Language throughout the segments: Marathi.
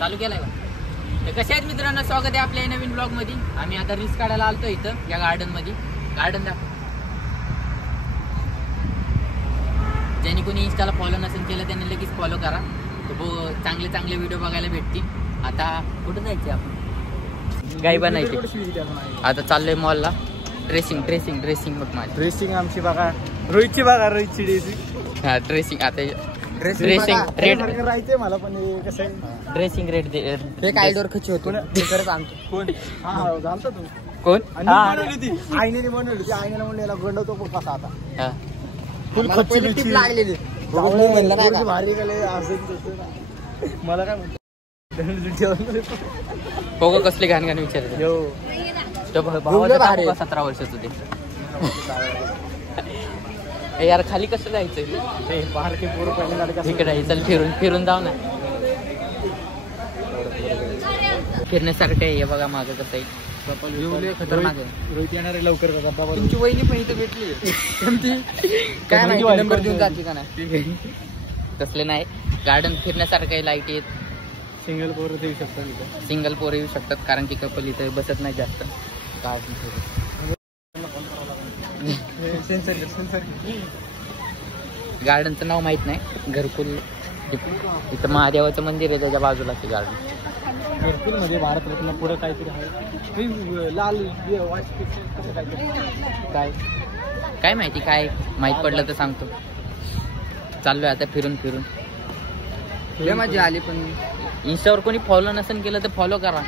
चालू केलाय का? तर कशा आहेत मित्रांनो, स्वागत आहे आपल्या नवीन ब्लॉग मध्ये. आम्ही आता रील्स काढायला आलतो इथं या गार्डन मध्ये. गार्डन दाखव. ज्यांनी कोणी इंस्टाला फॉलो नसेल केलं त्यांनी लगेच फॉलो करा. तर चांगले चांगले व्हिडिओ बघायला भेटतील. आता कुठं जायचे आपण? गाई बनायची. आता चाललोय मॉलला. ड्रेसिंग बघ माझी. ड्रेसिंग आमची बघा, रोहितची ड्रेसिंग. हा ड्रेसिंग. आता ड्रेसिंग रेड राहायचंय मला, पण कसं ड्रेसिंग रेड ते काय डोर खची होतो करत आणतो. कोण हा घालतो तू? कोण आईने बनवली होती. आईने म्हणलं याला गंडवतो कसा आता. फुल खच्ची टिप लागलेली भारी गेले असं. मला काय म्हणतो हो कसले घाण घाण विचारते. 17 वर्षाचं ते. यार खाली कसं जायचं? इकडे चल फिरून जाऊ ना. फिरण्यासारखं आहे बघा. माझं कसं आहे खतरनाक आहे. रोहित येणार आहे लवकर. तुमची वहिनी पण इथं भेटली. काय माहिती नंबर देऊन जाते का नाही. तसले नाही. गार्डन फिरण्यासारखं आहे. लाईट येत. सिंगल पोर येऊ शकतात. सिंगल पोर येऊ शकतात कारण की कपल इथं बसत नाही जास्त. गार्डनचं नाव माहित नाही. घरकुल. इथं महादेवाचं मंदिर आहे त्याच्या बाजूला ते गार्डन. घरकुल मध्ये भारतरत्न पुढे काहीतरी आहे. लाल काय माहिती. काय माहित पडलं तर सांगतो. चाललोय आता फिरून मजा आली. पण इंस्टावर कोणी फॉलो नसेल केलं तर फॉलो करा.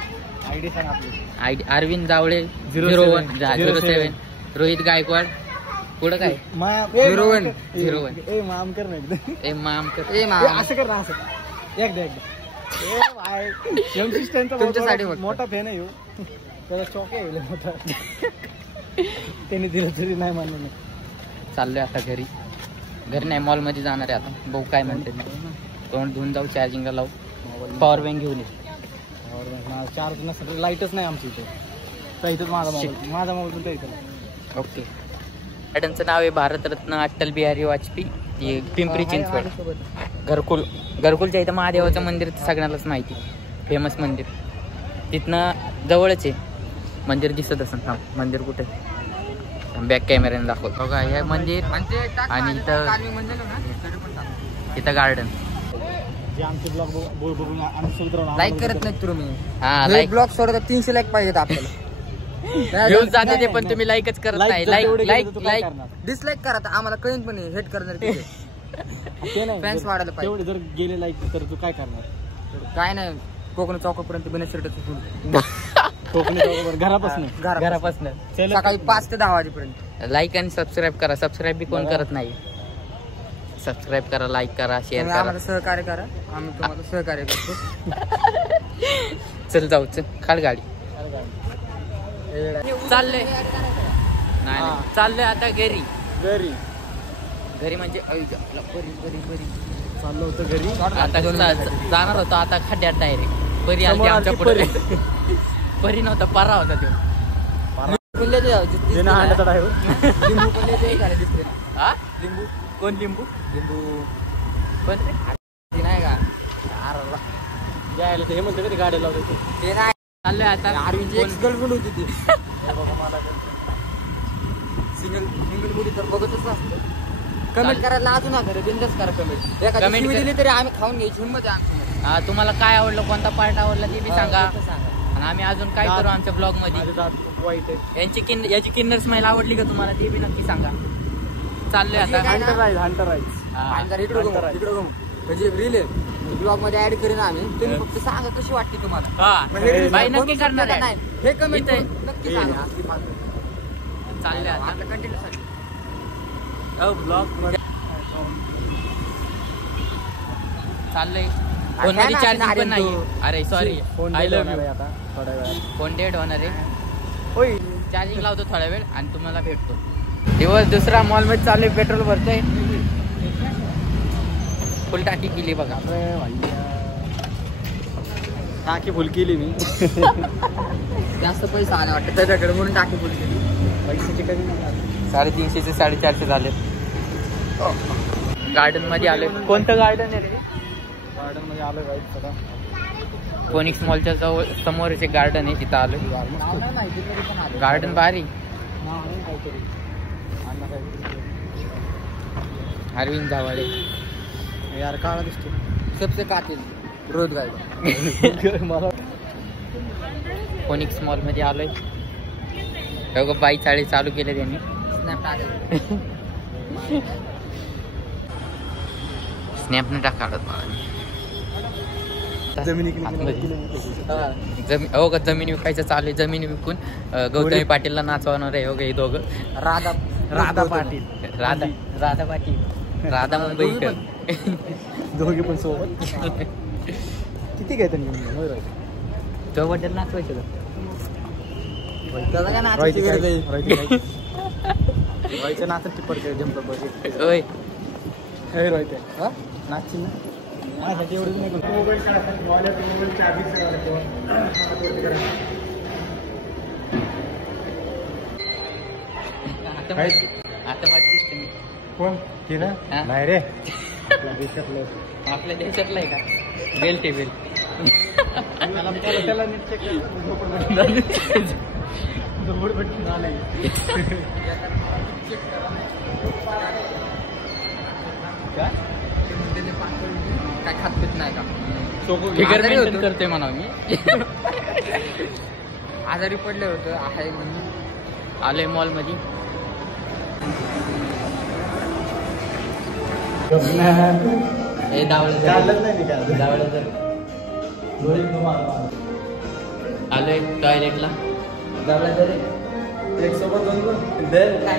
आयडी सांग आपली. आयडी अरविंद जावळे 0107. रोहित गायकवाड. पुढं काय 01 माम कर असं कर ना. असं एकदा तुमच्यासाठी मोठा फॅन आहे. त्याला चॉक आहे मोठा. त्याने दिलं तरी नाही मानलं. चाललोय आता घरी नाही मॉल मध्ये जाणार आहे आता. भाऊ काय म्हणते तोंड धुवून जाऊ. चार्जिंगला लावू. पॉवर बँक घेऊन ये. चार्ज नसतं लाईटच नाही आमच्या इथे. इथंच माझा मोबाईल पण इथं. ओके. गार्डनचं नाव आहे भारतरत्न अटल बिहारी वाजपेयी. पिंपरी चिंचवड. घरकुलच्या इथं महादेवाचं मंदिर सगळ्यांनाच माहिती. फेमस मंदिर. तिथनं जवळच आहे मंदिर. दिसत असं. मंदिर कुठे बॅक कॅमेऱ्याने दाखवतो बघा. हे मंदिर आणि इथं गार्डन. जे आमचे ब्लॉग बघून लाईक करत नाही तुम्ही. हा लाईक ब्लॉग सोडत 300 लाईक पाहिजेत आपल्याला. व्ह्यूज जाते ते पण तुम्ही लाईकच करत नाही. लाईक डिसलाईक करा. आम्हाला कळून पण हेट करणार ते नाही. फॅन्स वाढायला पाहिजे. जर गेले लाईक तर तू काय करणार? काय नाही. कोकण चौकापर्यंत बिनशर्ट कोकणी चौकापर्यंत घरापासून सकाळी 5 ते 10 वाजेपर्यंत. लाईक आणि सबस्क्राईब करा. सबस्क्राईब बी कोण करत नाही. सबस्क्राईब करा, लाईक करा, शेअर करा. आम्हाला सहकार्य करा. आम्ही तुम्हाला सहकार्य करतो. चल जाऊ. चल खाड गाडी. चाललंय आता घरी म्हणजे बरी चाललो होतं घरी. आता जाणार होतो आता खड्ड्यात डायरेक्ट. बरी आली आमच्या पुढे. बरी नव्हता परा होता तो. लिंबू कोण? लिंबू पण नाही का जायला ते हे म्हणते कधी गाड्या लावतो ते नाही. चाललोय आता. गर्लफ्रेंड होती ती. सिंगल मुली तर बघतच असतं. कमेंट करायला लाजू नका. बिंदास करा कमेंट. कमेंट दिली तरी आम्ही खाऊन घ्यायची हिंमत आहे आमची. तुम्हाला काय आवडलं, कोणता पार्ट आवडला ते बी सांगा. आणि आम्ही अजून काय करू आमच्या ब्लॉग मध्ये. याची किन्नर स्माईल आवडली का तुम्हाला ते बी नक्की सांगा. चाललोय आता. हंटर इकडं म्हणजे रील आहे ब्लॉग मध्ये ऍड करीन आम्ही. तुम्ही फक्त सांगा कशी वाटते तुम्हाला. बाई नक्की करणार नाही हे कमेंट नक्की सांगा. चाललंय आता कंटिन्यू साठी ब्लॉग चाललंय. फोन मध्ये चार्जिंग पण नाही. अरे सॉरी. I love you. आता थोड्या वेळात फोन डेड होणार आहे. चार्जिंग लावतो थोडा वेळ आणि तुम्हाला भेटतो. दिवस दुसरा मॉल मध्ये चालू. पेट्रोल भरतोय. फुल टाकी केली बघा. टाकी फुल केली मी. जास्त पैसा आला वाटतं त्याच्याकडे म्हणून टाकी फुल केली. पैशाची कमी 350 ते 450 झाले. गार्डन मध्ये आलोय. कोणतं गार्डन आहे रे? गार्डन मध्ये आलोय. फोनिक्स मॉलच्या जवळ समोरच एक गार्डन आहे, तिथं आलो. गार्डन भारी. अरविंद जावाडे यार काळा दिसतो. सबसे कातील रोज गार्डन. मला फोनिक्स मॉल मध्ये आलोय. बघा बाई चाळी चालू केले त्यांनी. स्नॅप न टाकावत हो का. जमीन विकायचं चालू आहे. जमीन विकून गौतमी पाटीलला नाचवणार आहे. हो का हे दोघं. राधा पाटील. राधा पाटील. राधा मुंबईकर. दोघे पण सोबत. किती काय त्यांनी तो बद्दल नाचवायचं नाचत टिप्पर जंप बस. होय रोहित नाचची ना माझ्यासाठी एवढंच नाही. आता माझी दिसते मी. कोण ती ना हा? नाही रे आपल्या देशातलं. आपल्या देशातलं आहे का? Bell table. त्याला नीट check झोपड भेटून झालंय. काय खात पीत नाही का? फिगर आजारी मेंटेन होतो. करतोय म्हणा मी. आजारी पडले होतं आहे म्हणून आलोय मॉल मध्ये. हे काढलंच नाही मी काय. आलोय टॉयलेटला. एक सोबत दोन काय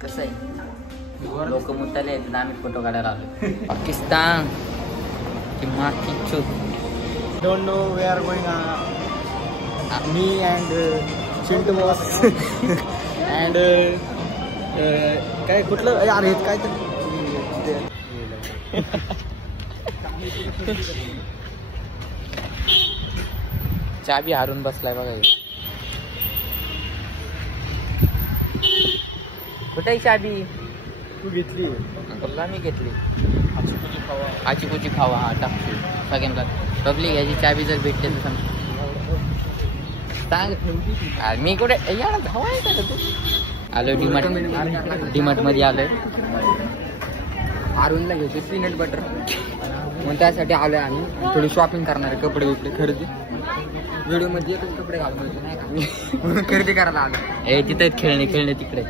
कसं आहे लोक मुताले आहेत. आम्ही फोटो काढायला आलो. पाकिस्तान की माती चूक. Don't know we are going. मी अँड चिंटू बॉस अँड काय कुठलं यार हे काय तर चाबी हारून बसलाय बघा. कुठे चाबी? तू घेतली. बोलला मी घेतली. आची कुची खावा. हा टाकतो सगळ्यांना. पब्लिक याची चाबी जर भेटते तर सांग. मी कुठे याला धावाय का तू? आलो डीमार्ट मध्ये आलोय. अरुणला घ्यायचे पीनट बटर मग त्यासाठी आलोय आम्ही. थोडी शॉपिंग करणार आहे. कपडे बिपडे खरेदी. व्हिडिओ मध्ये एकच कपडे घालून नाही का म्हणून खरेदी करायला आलो. ए तिथे खेळणे तिकडे.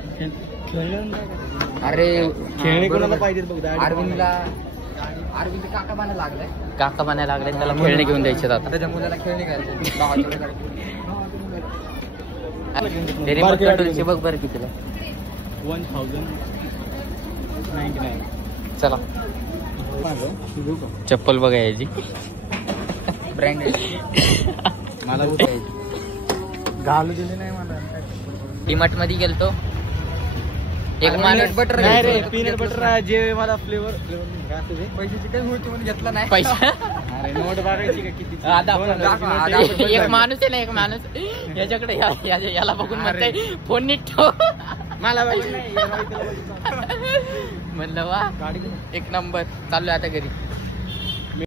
अरे खेळणे कोणाला पाहिजे बघ. अरविंद काका बनायला लागलाय. त्याला खेळणे घेऊन द्यायचे आता. त्याच्या मुलाला खेळणे घ्यायचे. रिमोट कंट्रोलचे बघ बरं कितीला. 1099. चला चप्पल बघा याची. ब्रँडेड. मला घालू दिले नाही मला. डीमार्ट मध्ये गेलतो. एक माणूस बटर नाही रे. पीनट बटर जे मला फ्लेवर पैशाची काही होती म्हणून घेतला नाही. पैसा अरे नोट बघायची का किती. एक माणूस आहे ना. एक माणूस याच्याकडे याला बघून म्हणताय फोन नीट ठेव. मला म्हणलं वा एक नंबर. चाललोय आता घरी.